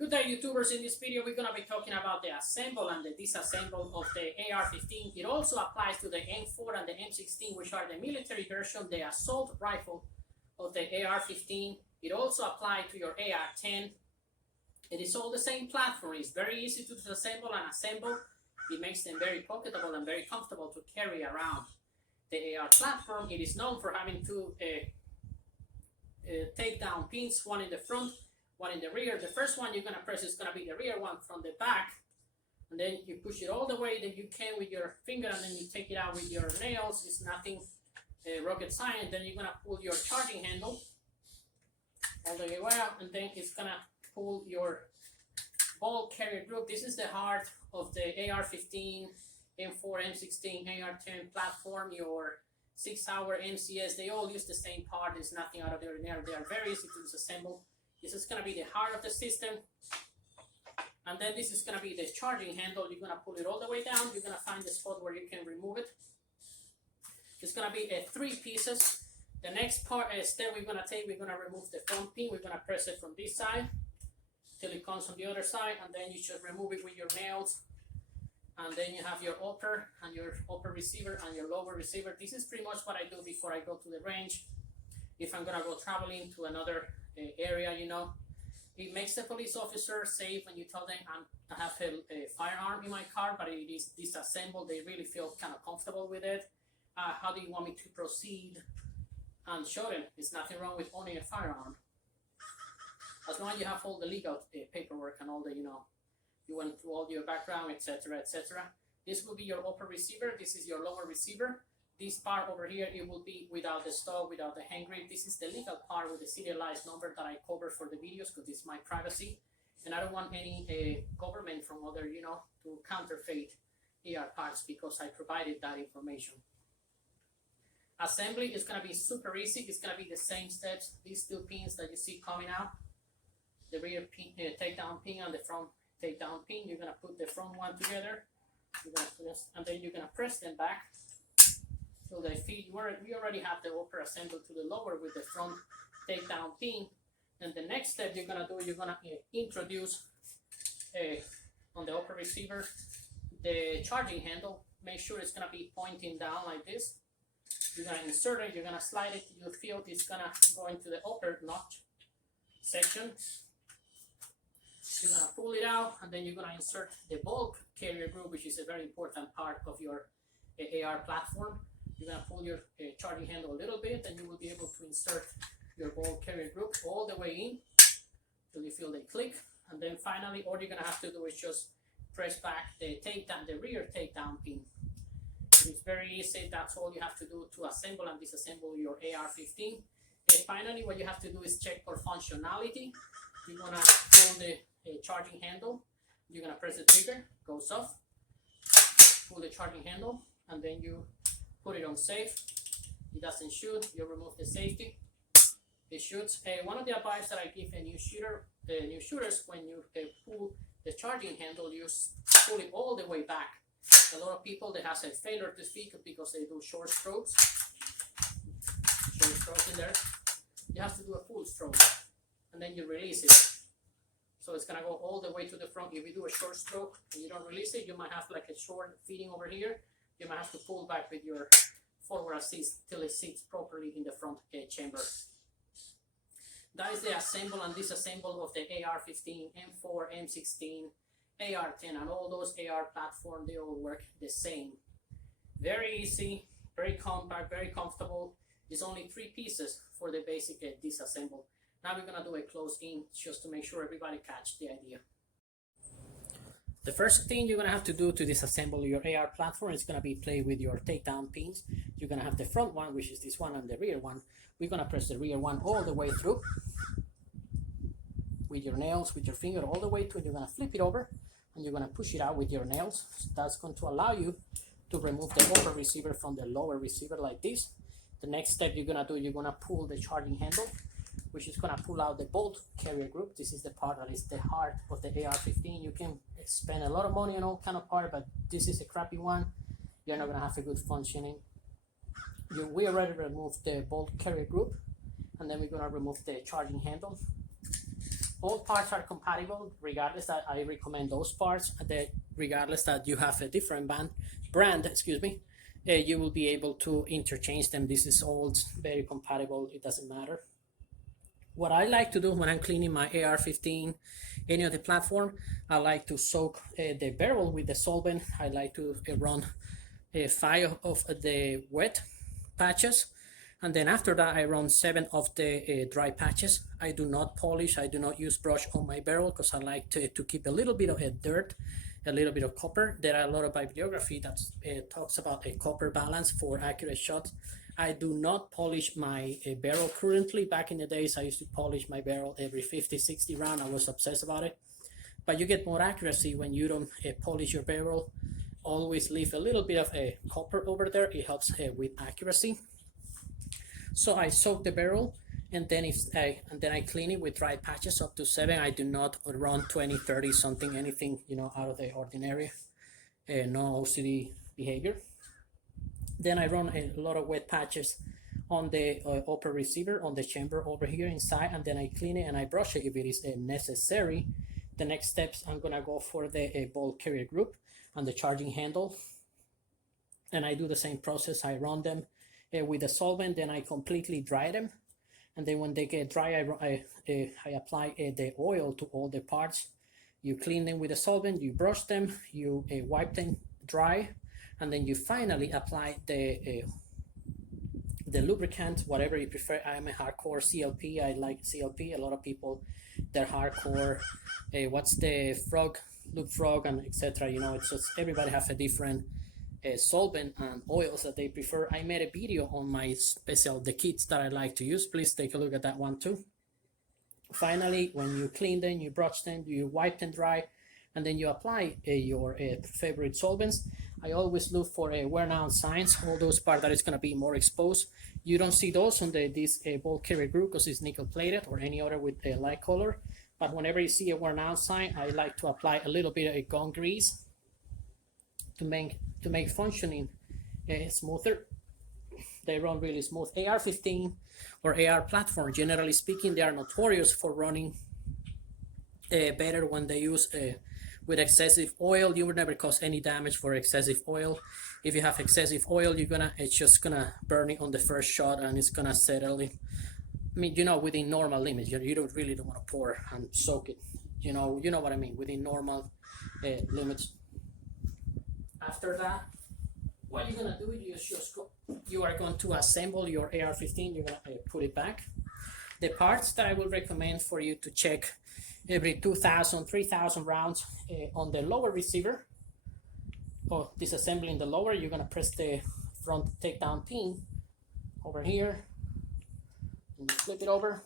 Good day, YouTubers. In this video, we're going to be talking about the assemble and the disassemble of the AR-15. It also applies to the M4 and the M16, which are the military version, the assault rifle of the AR-15. It also applies to your AR-10. It is all the same platform. It's very easy to disassemble and assemble. It makes them very pocketable and very comfortable to carry around. The AR platform, it is known for having two takedown pins, one in the front, one in the rear. The first one you're going to press is going to be the rear one from the back, and then you push it all the way that you can with your finger, and then you take it out with your nails. It's nothing rocket science. Then you're going to pull your charging handle all the way out, and then it's going to pull your ball carrier group. This is the heart of the AR-15, M4, M16, AR-10 platform. Your 6-hour MCS, they all use the same part. There's nothing out of the ordinary. They are very easy to disassemble. This is going to be the heart of the system. And then this is going to be the charging handle. You're going to pull it all the way down. You're going to find the spot where you can remove it. It's going to be 3 pieces. The next step we're going to take, we're going to remove the front pin. We're going to press it from this side till it comes from the other side. And then you should remove it with your nails. And then you have your upper and your upper receiver and your lower receiver. This is pretty much what I do before I go to the range. If I'm going to go traveling to another area, you know, it makes the police officer safe when you tell them I have a firearm in my car, but it is disassembled. They really feel kind of comfortable with it. How do you want me to proceed? And show them there's nothing wrong with owning a firearm, as long as you have all the legal paperwork and all the, you know, you went through all your background, etc., etc. This will be your upper receiver. This is your lower receiver. This part over here, it will be without the stock, without the hand grip. This is the legal part with the serialized number that I cover for the videos, because it's my privacy. And I don't want any government from other, you know, to counterfeit AR parts, because I provided that information. Assembly is going to be super easy. It's going to be the same steps. These 2 pins that you see coming out, the rear pin, takedown pin and the front takedown pin. You're going to put the front one together. You're going to put this, and then you're going to press them back. So they fit. We already have the upper assembled to the lower with the front takedown pin. And the next step you're gonna do, you're gonna introduce on the upper receiver the charging handle. Make sure it's gonna be pointing down like this. You're gonna insert it. You're gonna slide it. You feel it's gonna go into the upper notch section. You're gonna pull it out, and then you're gonna insert the bulk carrier group, which is a very important part of your AR platform. You're going to pull your charging handle a little bit, and you will be able to insert your ball carrier group all the way in till you feel they click. And then finally, all you're going to have to do is just press back the takedown, the rear takedown pin. It's very easy. That's all you have to do to assemble and disassemble your AR-15. And finally, what you have to do is check for functionality. You're going to pull the charging handle. You're going to press the trigger, goes off. Pull the charging handle, and then you put it on safe. It doesn't shoot. You remove the safety. It shoots. One of the advice that I give a new shooters, when you pull the charging handle, you pull it all the way back. A lot of people, they have a failure to speak because they do short strokes. Short strokes in there. You have to do a full stroke, and then you release it. So it's gonna go all the way to the front. If you do a short stroke and you don't release it, you might have like a short feeding over here. You might have to pull back with your forward assist till it sits properly in the front chamber. That is the assemble and disassemble of the AR-15, M4, M16, AR-10, and all those AR platforms. They all work the same. Very easy, very compact, very comfortable. There's only 3 pieces for the basic disassemble. Now we're gonna do a close-in just to make sure everybody catch the idea. The first thing you're going to have to do to disassemble your AR platform is going to be play with your takedown pins. You're going to have the front one, which is this one, and the rear one. We're going to press the rear one all the way through with your nails, with your finger all the way through. You're going to flip it over, and you're going to push it out with your nails. So that's going to allow you to remove the upper receiver from the lower receiver like this. The next step you're going to do, you're going to pull the charging handle, which is going to pull out the bolt carrier group. This is the part that is the heart of the AR-15. You can spend a lot of money on all kind of part, but this is a crappy one. You're not going to have a good functioning. We already removed the bolt carrier group, and then we're going to remove the charging handle. all parts are compatible, regardless that I recommend those parts, that regardless that you have a different brand, excuse me, you will be able to interchange them. This is all very compatible, it doesn't matter. What I like to do when I'm cleaning my AR-15, any of the platform, I like to soak the barrel with the solvent. I like to run 5 of the wet patches, and then after that I run 7 of the dry patches. I do not polish, I do not use brush on my barrel because I like to keep a little bit of dirt, a little bit of copper. There are a lot of bibliography that talks about a copper balance for accurate shots. I do not polish my barrel currently. Back in the days I used to polish my barrel every 50-60 round. I was obsessed about it, but you get more accuracy when you don't polish your barrel. Always leave a little bit of a copper over there, it helps with accuracy. So I soak the barrel, and then I clean it with dry patches up to 7. I do not run 20, 30 something, anything out of the ordinary, no OCD behavior. Then I run a lot of wet patches on the upper receiver, on the chamber over here inside, and then I clean it and I brush it if it is necessary. The next steps, I'm gonna go for the ball carrier group and the charging handle, and I do the same process. I run them with the solvent, then I completely dry them, and then when they get dry, I apply the oil to all the parts. You clean them with the solvent, you brush them, you wipe them dry, and then you finally apply the lubricant, whatever you prefer. I am a hardcore CLP. I like CLP. A lot of people, they're hardcore. What's the frog, loop frog, and etc. It's just everybody have a different solvent and oils that they prefer. I made a video on my the kits that I like to use. Please take a look at that one too. Finally, when you clean them, you brush them, you wipe them dry, and then you apply your favorite solvents. I always look for wear out signs, all those parts that is going to be more exposed. You don't see those on this ball carrier group because it's nickel plated or any other with a light color. But whenever you see a worn out sign, I like to apply a little bit of a gun grease to make functioning smoother. They run really smooth. AR-15 or AR platform, generally speaking, they are notorious for running better when they use with excessive oil. You will never cause any damage for excessive oil. If you have excessive oil, it's just gonna burn it on the first shot, and it's gonna settle in. I mean, within normal limits. You don't want to pour and soak it. You know what I mean. Within normal limits. After that, what you're gonna do is you are going to assemble your AR-15. You're gonna put it back. The parts that I will recommend for you to check every 2,000, 3,000 rounds on the lower receiver, or disassembling the lower, you're gonna press the front takedown pin over here, and you flip it over,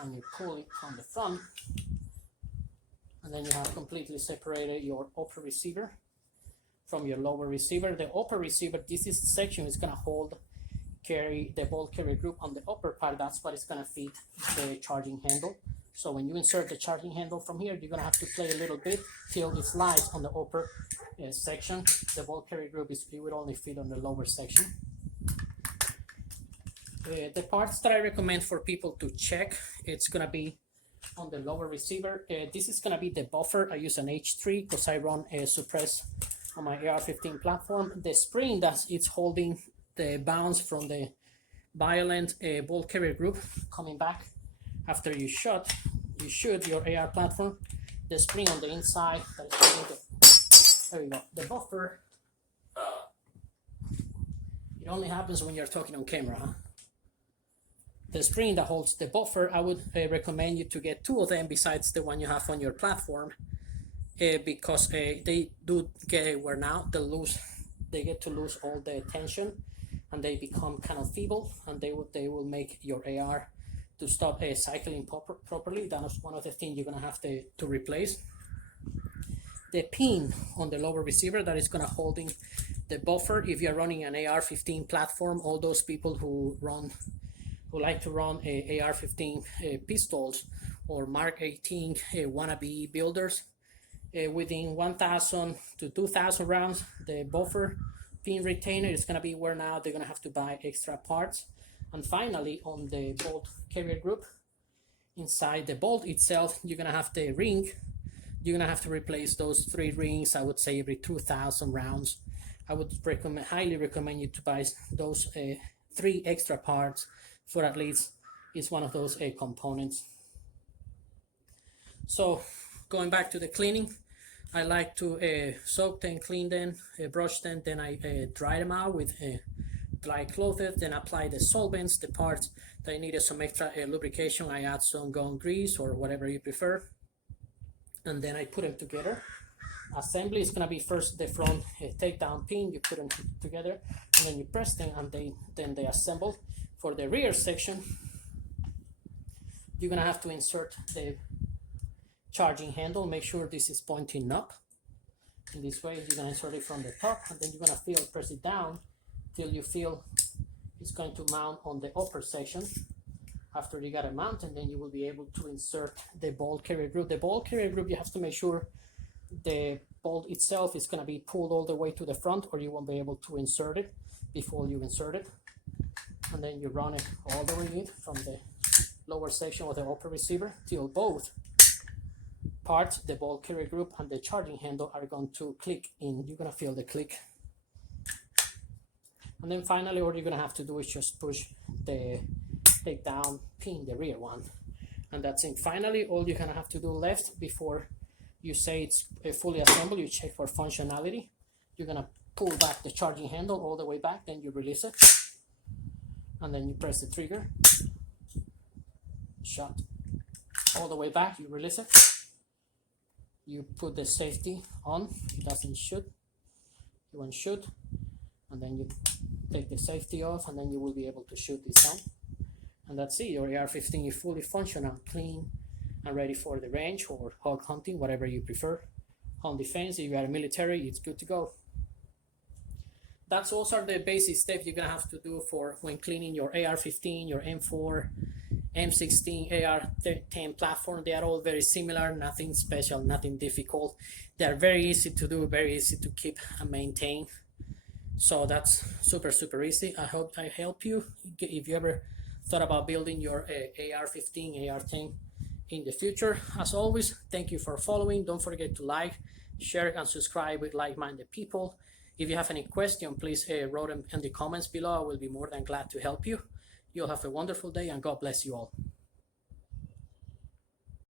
and you pull it from the front, and then you have completely separated your upper receiver from your lower receiver. The upper receiver, this is the section is gonna carry the ball carrier group on the upper part. That's what is going to feed the charging handle. So when you insert the charging handle from here, you're going to have to play a little bit till it slides on the upper section. The ball carrier group it would only fit on the lower section. The parts that I recommend for people to check, it's going to be on the lower receiver. This is going to be the buffer. I use an H3 because I run a suppress on my AR-15 platform. The spring that it's holding the bounce from the violent ball carrier group coming back after you shoot your AR platform. The spring on the inside that is holding there you go, the buffer. It only happens when you're talking on camera, huh? The spring that holds the buffer, I would recommend you to get 2 of them besides the one you have on your platform, because they do get worn out. They get to lose all the tension, and they become kind of feeble, and they will make your AR to stop cycling properly. That is one of the things you're gonna have to replace. The pin on the lower receiver that is gonna holding the buffer. If you're running an AR-15 platform, all those people who like to run AR-15 pistols or Mark 18 wannabe builders, within 1,000 to 2,000 rounds, the buffer pin retainer is going to be worn out. They're going to have to buy extra parts. And finally, on the bolt carrier group, inside the bolt itself, you're gonna have the ring. You're gonna have to replace those 3 rings, I would say every 2,000 rounds. I would highly recommend you to buy those 3 extra parts for at least each one of those components. So going back to the cleaning, I like to soak them, clean them, brush them, then I dry them out with dry cloth, then apply the solvents, the parts that needed some extra lubrication. I add some gun grease or whatever you prefer, and then I put them together. Assembly is going to be first the front takedown pin, you put them together, and then you press them, and then they assemble. For the rear section, you're going to have to insert the charging handle. Make sure this is pointing up. In this way, you're going to insert it from the top, and then you're going to press it down till you feel it's going to mount on the upper section. After you got it mounted, then you will be able to insert the bolt carrier group. The bolt carrier group, you have to make sure the bolt itself is going to be pulled all the way to the front, or you won't be able to insert it before you insert it. And then you run it all the way in from the lower section of the upper receiver till both parts, the bolt carrier group and the charging handle, are going to click in. You're going to feel the click. And then finally, all you're going to have to do is just push the takedown pin, the rear one. And that's it. Finally, all you're going to have to do left before you say it's fully assembled, you check for functionality. You're going to pull back the charging handle all the way back, then you release it. And then you press the trigger. Shut. All the way back, you release it. You put the safety on, it doesn't shoot, you won't shoot, and then you take the safety off, and then you will be able to shoot this on. And that's it, your AR-15 is fully functional, clean, and ready for the range or hog hunting, whatever you prefer. Home defense, if you are a military, it's good to go. That's also the basic steps you're gonna have to do for when cleaning your AR-15, your M4, M16 AR-10 platform. They are all very similar, nothing special, nothing difficult. They are very easy to do, very easy to keep and maintain. So that's super easy. I hope I help you. If you ever thought about building your AR-15, AR-10 in the future. As always, thank you for following. Don't forget to like, share, and subscribe with like-minded people. If you have any question, please write them in the comments below. I will be more than glad to help you. You'll have a wonderful day, and God bless you all.